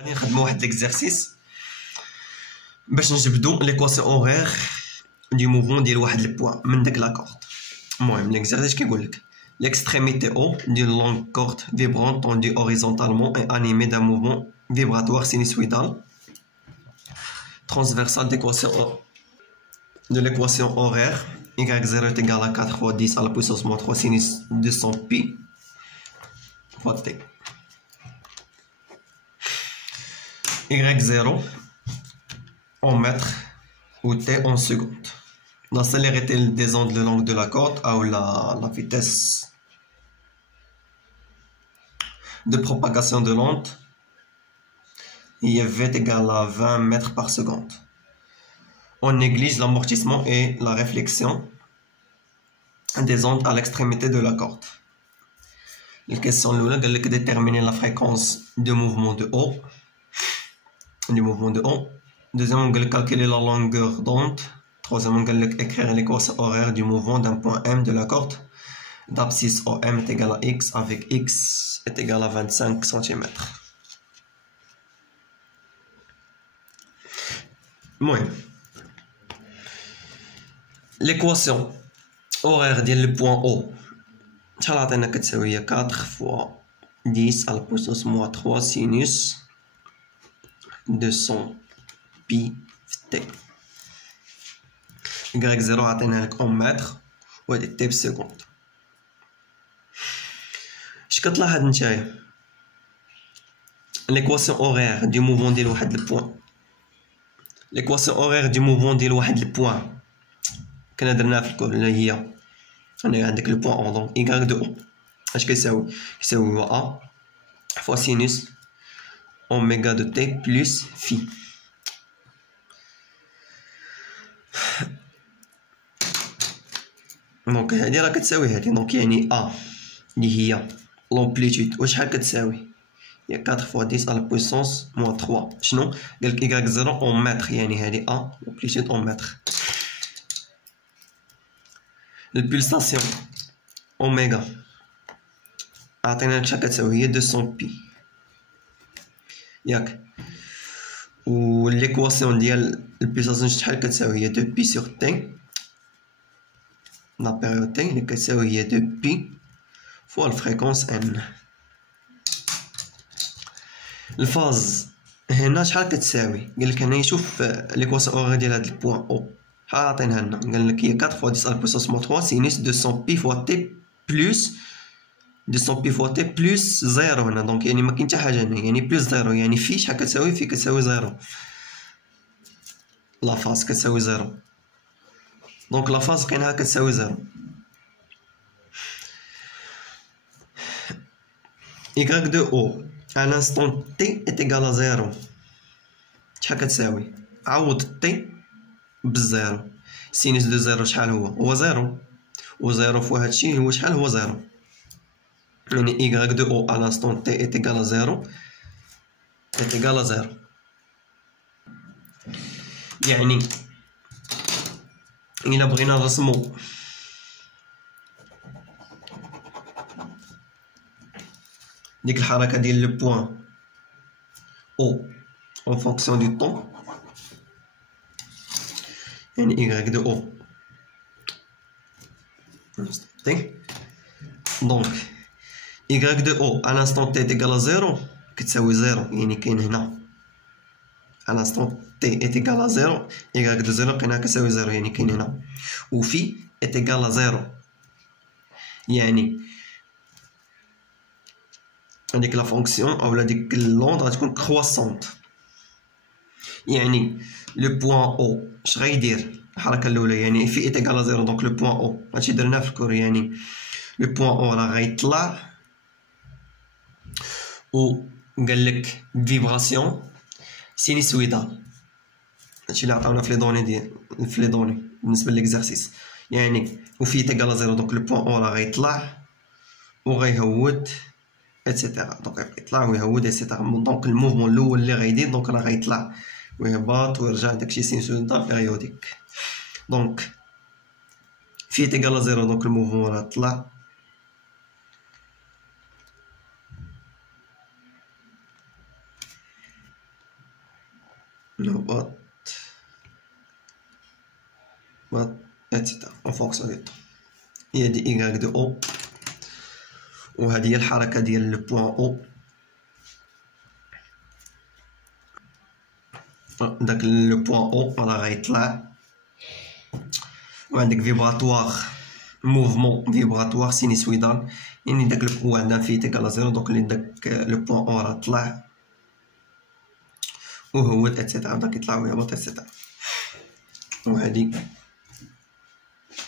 غادي نخدمو واحد ليكزارسيس باش نجبدو ليكواسيون اورير دي موفمون ديال واحد البوان من داك لاكورد. المهم ليكزارسيس كيقول لك l'extrémité haut d'une longue corde vibrante tendue horizontalement et animée d'un mouvement vibratoire sinusoïdal transversal de l'équation horaire y0 est égal à 4 fois 10 à la puissance moins 3 sinus 200 pi fois t. y0 en mètres ou t en secondes. La célérité des ondes le long de la corde ou la vitesse de propagation de l'onde IF est égal à 20 mètres par seconde. On néglige l'amortissement et la réflexion des ondes à l'extrémité de la corde. La question est de déterminer la fréquence de mouvement de haut. Deuxièmement, calculer la longueur d'onde. Troisièmement, écrire l'équation horaire du mouvement d'un point M de la corde. D'abscisse OM est égal à X avec X est égal à 25 cm. L'équation horaire du point O. C'est 4 fois 10 à la puissance moins 3 sinus 200 pi t. Y0 عطينا en mètres و t بسكوند. اش كتلاحظ نتايا l'équation horaire du mouvement ديال واحد البوان. l'équation horaire du mouvement ديال واحد البوان كنا درناها في الكور اللي هي انا عندك البوان اون دونك y دو او اش كيساوي هو a fois sinus oméga de t plus phi. دونك هادي راه كتساوي هادي دونك يعني a اللي هي لومبليتود وشحال كتساوي هي 4 fois 10 à la puissance moins 3. شنو قالك y0 en mètres يعني هادي a لومبليتود en mètres. البلساسيون اوميغا عطينا شحال كتساوي هي 200 بي ياك. و ليكواسيون ديال البلساسيون شحال كتساوي هي 2 بي sur t la période t اللي كتساوي هي 2 بي fois الفريكونس n. الفاز هنا شحال كتساوي قالك هنا يشوف ليكواسيون اورير ديال هاد البوان او شحال عطينها لنا قالك هي 4 fois 10 à la puissance moins 3 sinus 200 pi fois t plus 200 pi fois t plus 0 هنا دونك يعني ما كاين حتى حاجه هنا يعني بلس 0 يعني في شحال كتساوي في كتساوي 0 لا فاز كتساوي 0 دونك لا فاز كاينها كتساوي 0. y de o à l'instant t est égal à 0 شحال كتساوي عوض t بالزيرو. سينوس دو زيرو شحال هو 0 و 0 فوا هادشي هو شحال هو 0 يعني y de o à l'instant t est égal à 0 est égal à 0 يعني إلا بغينا نرسمو ديك الحركة ديال لو بوان او en fonction du temps يعني y de o t donc y de o à l'instant t est égal à 0 كتساوي 0 يعني كاين هنا à l'instant t est égal à 0 y de 0 كاينها كتساوي 0 يعني كاين هنا و في est égal à 0 يعني هاديك لا فونكسيون اولا ديك لوند غتكون كرواسونت يعني لو بوان او اش غيدير الحركه الاولى يعني في ايت ايكال 0 دونك لو بوان او هادشي درناه في الكور يعني لو بوان او راه غيطلع و قال لك فيبراسيون سينيسويدال هادشي اللي عطاونا في لي دوني بالنسبه ليكزارسيس يعني و في ايت ايكال 0 دونك لو بوان او راه غيطلع و غيهود اتسيتيرا دونك يطلع ويهود اتسيتيرا دونك الموفمون الاول اللي غيدير دونك راه غيطلع ويهبط ويرجع داكشي سينوسويدال بيريوديك دونك في تيغال 0 دونك الموفمون راه طلع نهبط اتسيتيرا en fonction du temps. هي دي إيكغيك دو أو، وهذه هي الحركة ديال لو بوان أو. داك لو بوان أو راه غيطلع، وعندك فيبراتوار موفمون فيبراتوار سينيسويدال، يعني داك القوة عندها في تيكال زيرو، دونك داك لو بوان أو راه طلع وهو اتسيتيرا بدا كيطلع ويهبط اتسيتيرا. وهادي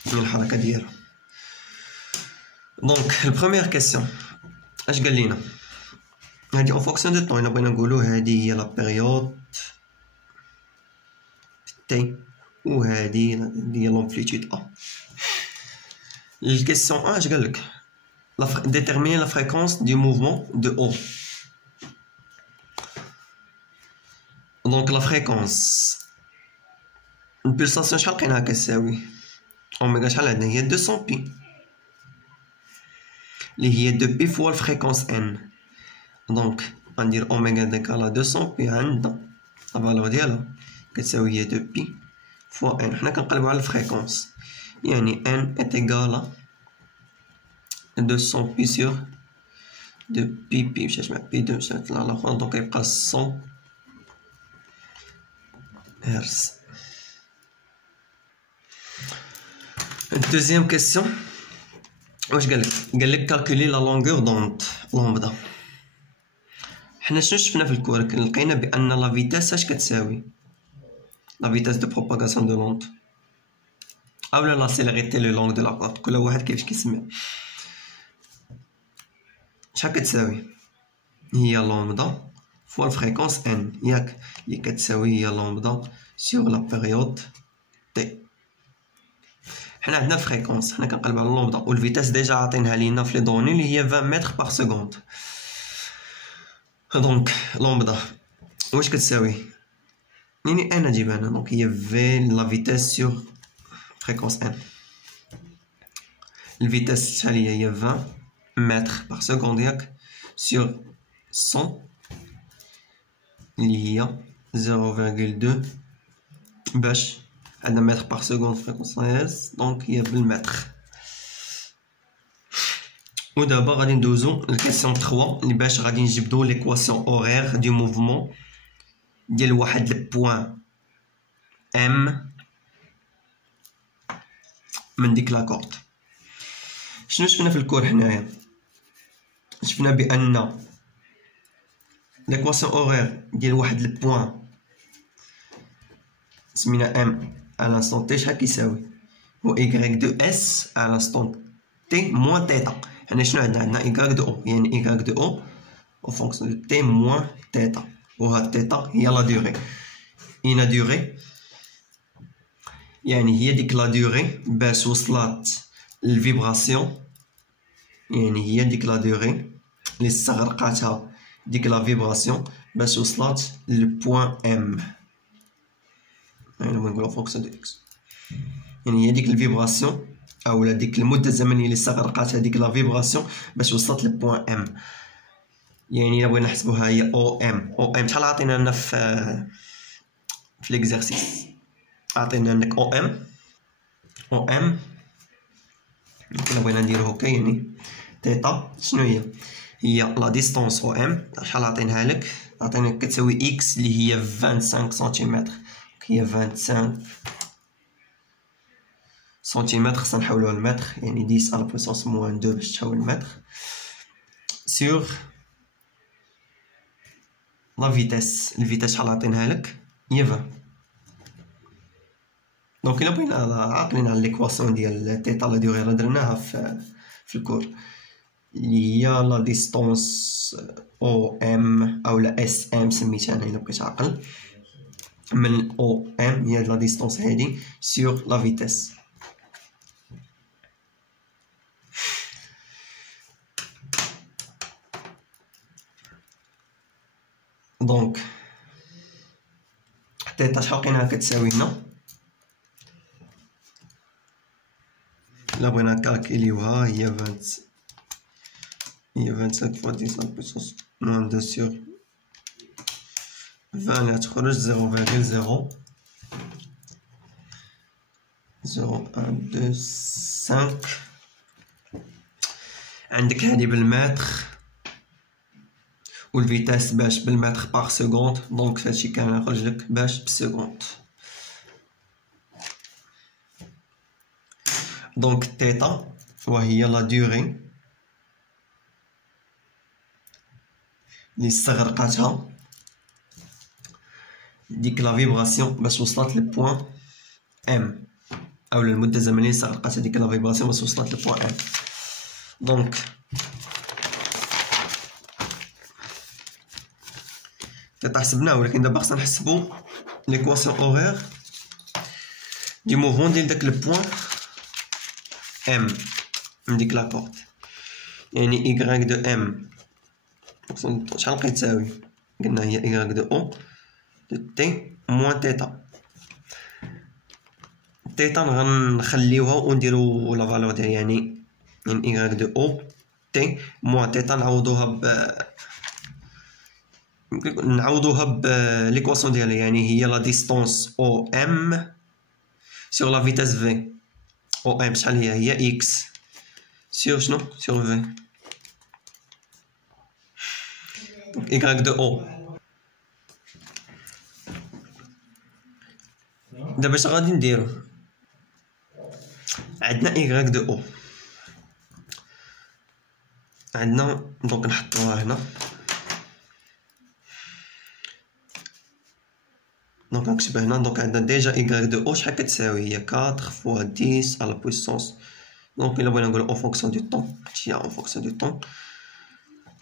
هي الحركة ديالها. دونك البروميير كيسيون اش قال لينا؟ هادي اون فونكسيون دو طون، الا بغينا نقولو هادي هي لا بيريود تي، وهادي هي لومبليتود ا. الكيسيون اش قال لك؟ ديتيرميني لا فريكونس دو موفمون دو او. دونك لا فريكونس البلساسيون شحال لقيناها كتساوي؟ اوميغا شحال عندنا؟ هي 200 بي، اللي هي 2 بي فوا الفريكونس ان. دونك غندير اوميغا ديكالا 200 بي عندنا لا فالور ديالها كتساوي هي 2 بي فوا ان. حنا كنقلبو على الفريكونس، يعني ان est égal à 200 بي sur 2 بي بي مشات مع بي 2 مشات على الاخر، دونك يبقى 100 هرتز. الدوزيام كيسيون واش قالك؟ قالك كالكولي لا لونغور دوند لومبدا. حنا شنو شفنا في الكور؟ لقينا بان لا فيتاس اش كتساوي؟ لا فيتاس دو بروباغاسيون دو لوند اولا لا سيلاريتي لو لونغ دو لا كورد، كل واحد كيفاش كيسميها. شحال كتساوي؟ هي لومبدا فوا الفريكونس ان، ياك؟ اللي كتساوي هي لومبدا سور لا بيريود تي. حنا عندنا الفريكونس، حنا كنقلب على لومبدا، والفيتاس ديجا عاطينها لينا في لي دوني اللي هي 20 متر باغ سكوند. دونك لومبدا واش كتساوي؟ يعني ان نجيب انا، دونك هي في لا فيتاس سور فريكونس ان. الفيتاس شحال هي؟ 20 متر باغ سكوند، ياك؟ سور 100 اللي هي 0.2 باش عندنا متر باغ سكوند فريكونس، دونك هي بالمتر. ودابا غادي ندوزو للكيسيون 3 اللي باش غادي نجبدو ليكواسيون اورير دو موفمون ديال واحد البوان ام من ديك لاكورد. شنو شفنا في الكور حنايا؟ شفنا بان ليكواسيون اورير ديال واحد البوان سمينا ام على لانستون تي شحال كيساوي؟ هو ايكغيك دو اس على لانستون تي موان تيتا. حنا شنو عندنا؟ عندنا ايكغيك دو او، يعني ايكغيك دو او او فونكسيون دو تي موان تيتا، وهاد تيتا هي لا دوري. اين دوري يعني هي ديك لا دوري باش وصلات الفيبراسيون، يعني هي ديك لا دوري اللي استغرقاتها ديك لا فيبراسيون باش وصلات للبوان ام. يعني نقولو فونكسيون دو اكس، يعني هي ديك الفيبراسيون اولا ديك المده الزمنيه اللي استغرقاتها ديك لا فيبراسيون باش وصلت للبوان ام. يعني الا بغينا نحسبوها هي او ام. او ام شحال عطينا لنا في ليكزارسيس؟ عطينا لك او ام. او ام الا بغينا نديرو هكا، يعني تيتا شنو هي؟ هي لا ديستونس او ام. شحال عطيناها لك؟ عطينا كتساوي اكس اللي هي 25 سنتيمتر، هي 25 سنتيمتر، خصنا نحولوها لمتر، يعني 10 على بويسونس موان 2 باش تحول لمتر، سور لا فيتاس. الفيتاس شحال عطيناها لك؟ هي 20. دونك الا بغينا عاقلين على ليكواسيون ديال تيتا لا ديغي راه درناها في الكور، اللي هي لا ديستونس او ام او لا اس ام سميتها انا الا بغيت عاقل، من او ام هي لا ديستونس هادي سور لا فيتاس. دونك تيتا شحال لقيناها كتساوي هنا؟ الا بغينا نكالكيليوها هي 25 فوا 10 بويسونس موان 2 سور 20 اللي غتخرج 0.00125. عندك هادي بالمتر والفيتاس باش بالمتر باغ سكوند، دونك هادشي كامل يخرج لك باش بسكوند. دونك تيتا وهي لا دوري اللي استغرقتها ديك لا فيبراسيون باش وصلت للبوان ام، او المده الزمنيه اللي استغرقتها ديك لا فيبراسيون باش وصلت للبوان ام. دونك تيتا حسبناه، ولكن دابا خصنا نحسبو ليكواسيون اورير دي موفمون ديال داك البوان ام من ديك لاكورد، يعني y دو ام شحال كيتساوي؟ قلنا هي y دو او دو تي موان تيتا. تيتا غنخليوها ونديرو لا فالور ديالها، يعني y دو او تي موان تيتا نعوضوها ليكواسيون ديالها، يعني هي لا ديستونس او ام سور لا فيتاس في. او ام شحال هي اكس سور شنو؟ سور في. دونك y دو او دابا اش غادي نديرو؟ عندنا y دو او، عندنا دونك نحطوها هنا، دونك نكتبها هنا. دونك عندنا ديجا y دو او شحال كتساوي؟ هي 4 فوا 10 على بويسونس. دونك الا بغينا نقولو اون فونكسيون دو طون، هادشي هي اون فونكسيون دو طون.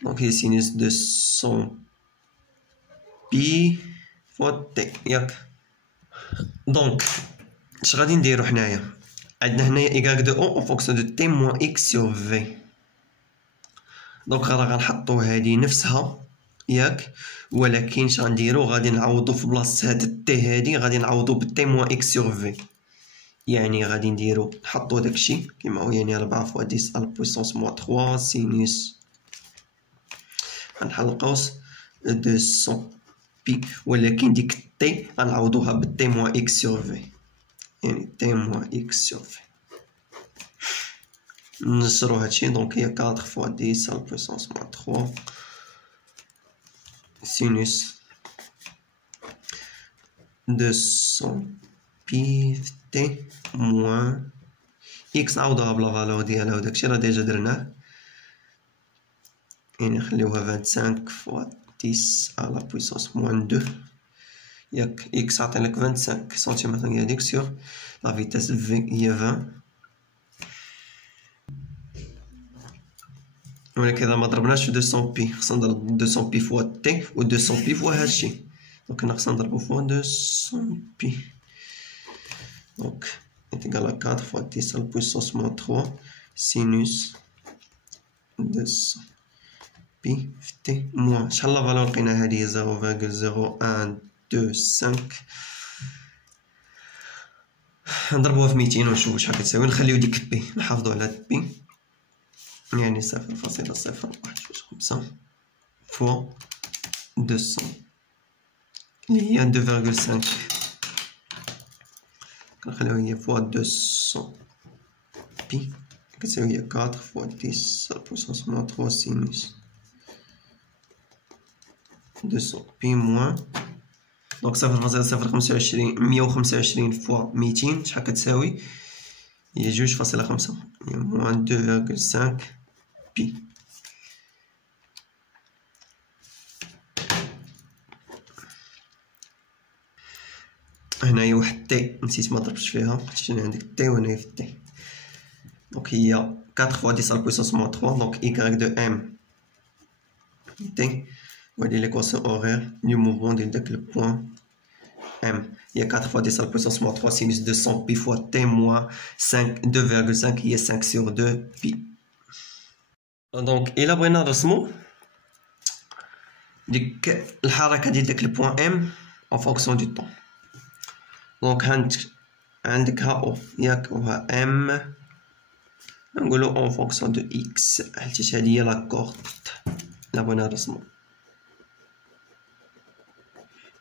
دونك هي سينوس 200 بي فوا تي ياك. دونك اش غادي نديرو حنايا؟ عندنا هنايا y دو او اون فونكسيون دو تي موان اكس سور في. دونك راه غنحطو هادي نفسها ياك، ولكن اش غنديرو؟ غادي نعوضو في بلاصه هاد التي هادي، غادي نعوضو بالتي موان اكس سور في، يعني غادي نديرو نحطو داكشي كيما هو، يعني 4 فوا 10 على بويسونس موان 3 سينوس غنحل القوس 200 بي، ولكن ديك تي غنعوضوها بالتي موان اكس سور في، يعني تي موان اكس سور في. نشرو هادشي. دونك هي 4 فوا 10 على بويسونس موان 3 سينوس 200 بي في تي موان اكس، نعوضوها بلا فالور ديالها وداكشي راه ديجا درناه، يعني نخليوها 25 فوا 10 على بويسونس موان 2 ياك. اكس عطيلك 25 سنتيمتر هاديك سور لا فيتاس في هي 20، ولكن اذا ما ضربناش في 200 بي خصنا نضرب 200 بي فوا تي و 200 بي فوا هادشي، دونك هنا خصنا نضربو فوا 200 بي. دونك إيكال 4 فوا 10 على بويسونس موان 3 سينوس 200 بي في تي موان شحال لا فالور لقينا؟ هادي 0.0125. نضربوها في 200 ونشوفو شحال كتساوي. نخليو ديك بي نحافظو على هاد بي، يعني 0.0125 فوا 200 اللي هي 2.5، كنخليوها هي فوا 200 بي كتساوي هي 4 فوا 10 على بويسونس موان 3 سينوس 200 بي موان. دونك 0.025 125 فوا 200 شحال كتساوي؟ هي 2.5، هي موان 2.5 بي. هنايا واحد تي نسيت ما ضربتش فيها، شتي عندك تي وهنايا في تي. دونك هي 4 فوا 10 على بويسونس موان 3، دونك y دو ام تي، وهادي ليكواسيون اورير دو موفمون ديال داك البوان ام هي 4 فوا 10 على بويسونس موان 3 سينوس 200 بي فوا تي موان 2.5 هي 5 سور 2 بي. دونك الا بغينا نرسمو ديك الحركه ديال داك البوان ام en fonction du temps. دونك عندك ها او ياك وها ام، نقولو en fonction de x حيت هادي هي لاكورد لا بغينا نرسمو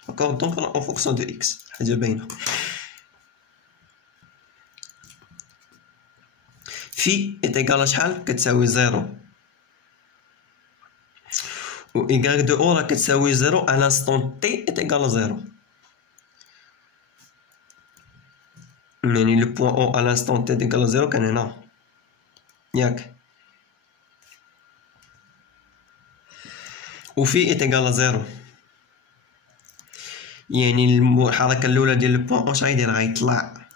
داكوغ دونك اون فونكسيون دو اكس حاجه باينه. في est égal شحال كتساوي زيرو و y de o راه كتساوي زيرو à l'instant t est égal à زيرو. يعني لو بوان او à l'instant t est égal à زيرو كان هنا ياك، و في est égal à زيرو، يعني الحركه الاولى ديال لو بوان او اش غيدير غيطلع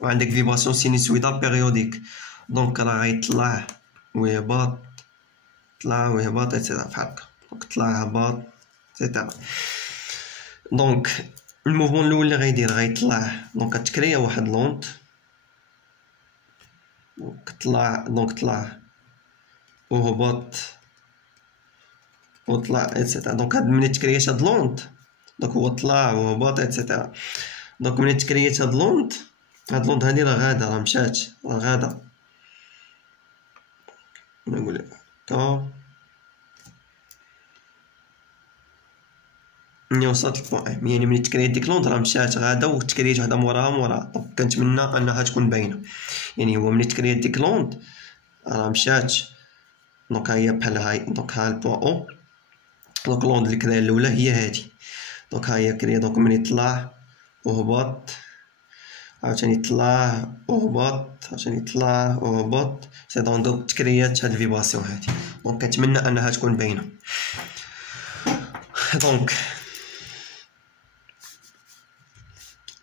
وعندك فيبراسيون سينوسويدال بيريوديك، دونك راه غيطلع ويهبط طلع ويهبط ايتترا بحال هكا، دونك طلع هبط ايتترا. دونك الموفمون الاول اللي غيدير غيطلع، دونك كتكريا واحد لونط، دونك طلع وهبط وطلع ايتترا. دونك هاد ملي تكريات هاد لونط دونك هو طلع وهبط ايتترا. دونك ملي تكريات هاد لونط هادي راه غادا، راه مشات، راه غادا. نقول لك هكا ملي وصلت للبوان ام، يعني ملي تكريات ديك لونط راه مشات غادا وتكريات وحده موراها، دونك كنتمنى انها تكون باينه. يعني هو ملي تكريات ديك لونط راه مشات، دونك ها هي بحال هاي، دونك ها البوان او، دونك لونط اللي كريا الاولى هي هادي، دونك ها هي كريا، دونك ملي طلع وهبط عاوتاني طلع وهبط عاوتاني طلع وهبط، سي دونك تكريات هاد الفيبراسيون هادي، دونك كنتمنى انها تكون باينه. دونك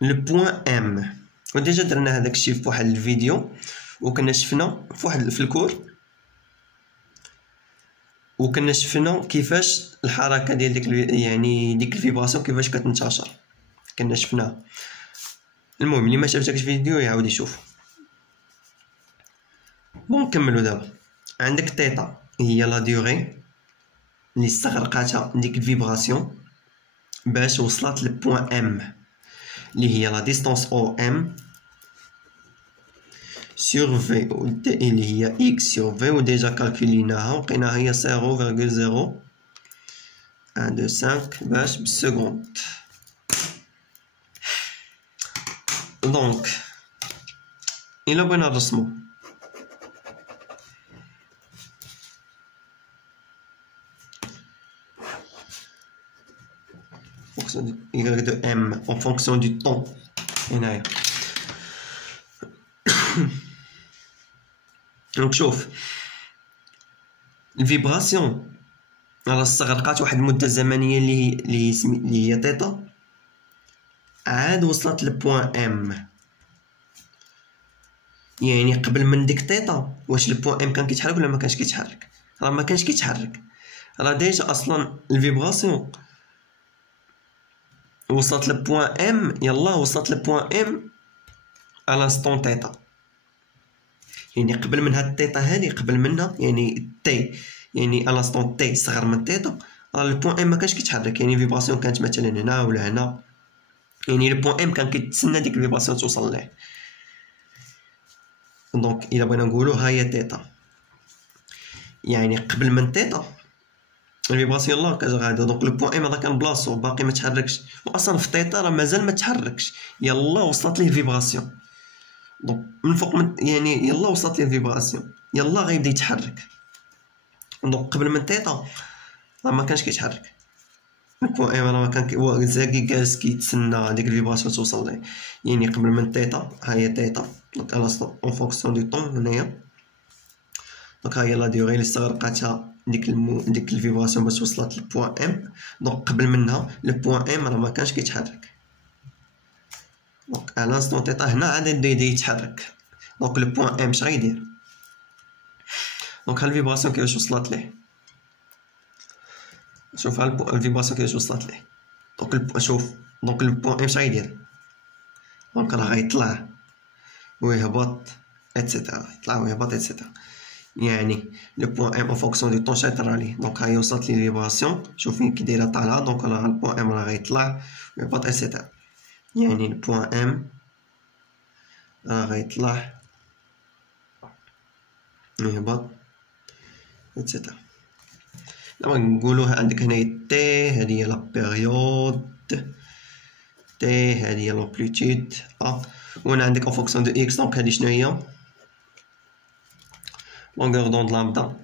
لو بوان ام، وديجا درنا هذاك الشيء في واحد الفيديو، وكنا شفنا في الكور، وكنا شفنا كيفاش الحركه ديال يعني ديك الفيبراسيون كيفاش كتنتشر، كنا شفناه. المهم اللي ما شاف داك الفيديو يعاود يشوف. بون نكملوا دابا. عندك تيتا هي لا ديوغي اللي استغرقاتها ديك الفيبراسيون باش وصلت للبوان ام اللي هي لا ديستونس او ام sur v اللي هي x sur v، وديجا كالكوليناها ولقيناها هي 0.0125 باش بالسكوند. دونك إلا بغينا نرسمو fonction de y de m en fonction du temps هنايا. دونك شوف الفيبراسيون راه استغرقات واحد المده زمنيه اللي هي تيتا، عاد وصلت لبوان ام. يعني قبل من ديك تيتا واش البوان ام كان كيتحرك ولا ما كانش كيتحرك؟ راه ما كانش كيتحرك، راه ديجا اصلا الفيبراسيون وصلت لبوان ام، يلا وصلت لبوان ام على ستون تيتا. يعني قبل من هاد تيتا هادي، قبل منها يعني تي، يعني على ستون تي صغر من تيتا، راه البوان ام ما كانش كيتحرك. يعني الفيبراسيون كانت مثلا هنا ولا هنا، يعني البوان ام كان كيتسنى ديك الفيبراسيون توصل ليه. دونك الا بغينا نقولو ها هي تيتا، يعني قبل من تيتا الفيبراسيون يلاه كانت غادا، دونك لو بوان ام هذا كان بلاصتو باقي ما تحركش، واصلا في تيتا راه مازال ما تحركش، يلا وصلت ليه الفيبراسيون. دونك من فوق يعني يلا وصلت ليه الفيبراسيون، يلا غيبدا يتحرك. دونك قبل من تيتا راه ما كانش كيتحرك، البوان ام راه ما كان هو زاكي جالس كيتسنى ديك الفيبراسيون توصل ليه. يعني قبل من تيتا ها هي تيتا، دونك الا اون فونكسيون دو طون هنايا، دونك ها هي لا ديوغي اللي استغرقاتها ديك الفيبراسيون باش وصلت للبوان ام. دونك قبل منها البوان ام راه ما كانش كيتحرك، دونك على انستون تيتا هنا عاد يبدا يتحرك. دونك البوان ام اش غيدير؟ دونك ها الفيبراسيون كيفاش وصلت ليه، شوف ها الفيبراسيون كيفاش وصلت ليه. دونك شوف، دونك البوان ام اش غيدير؟ دونك راه غيطلع ويهبط اتسيتيرا، يطلع ويهبط اتسيتيرا. يعني لو بوان ام اون فونكسيون دو طون شاطر عليه. دونك هاهي وصلت لي فيبراسيون، شوف فين كي دايره طالعه، دونك راه البوان ام راه غيطلع ويهبط اتسيتيرا. يعني البوان ام راه غيطلع ويهبط اتسيتيرا. دابا نقولو عندك هنايا تي، هادي هي لا بيريود تي هذه هي لامبليتود ا، وهنا عندك ان فونكسيون دو اكس. دونك هذه شنو هي؟ لونغور دوند لامدا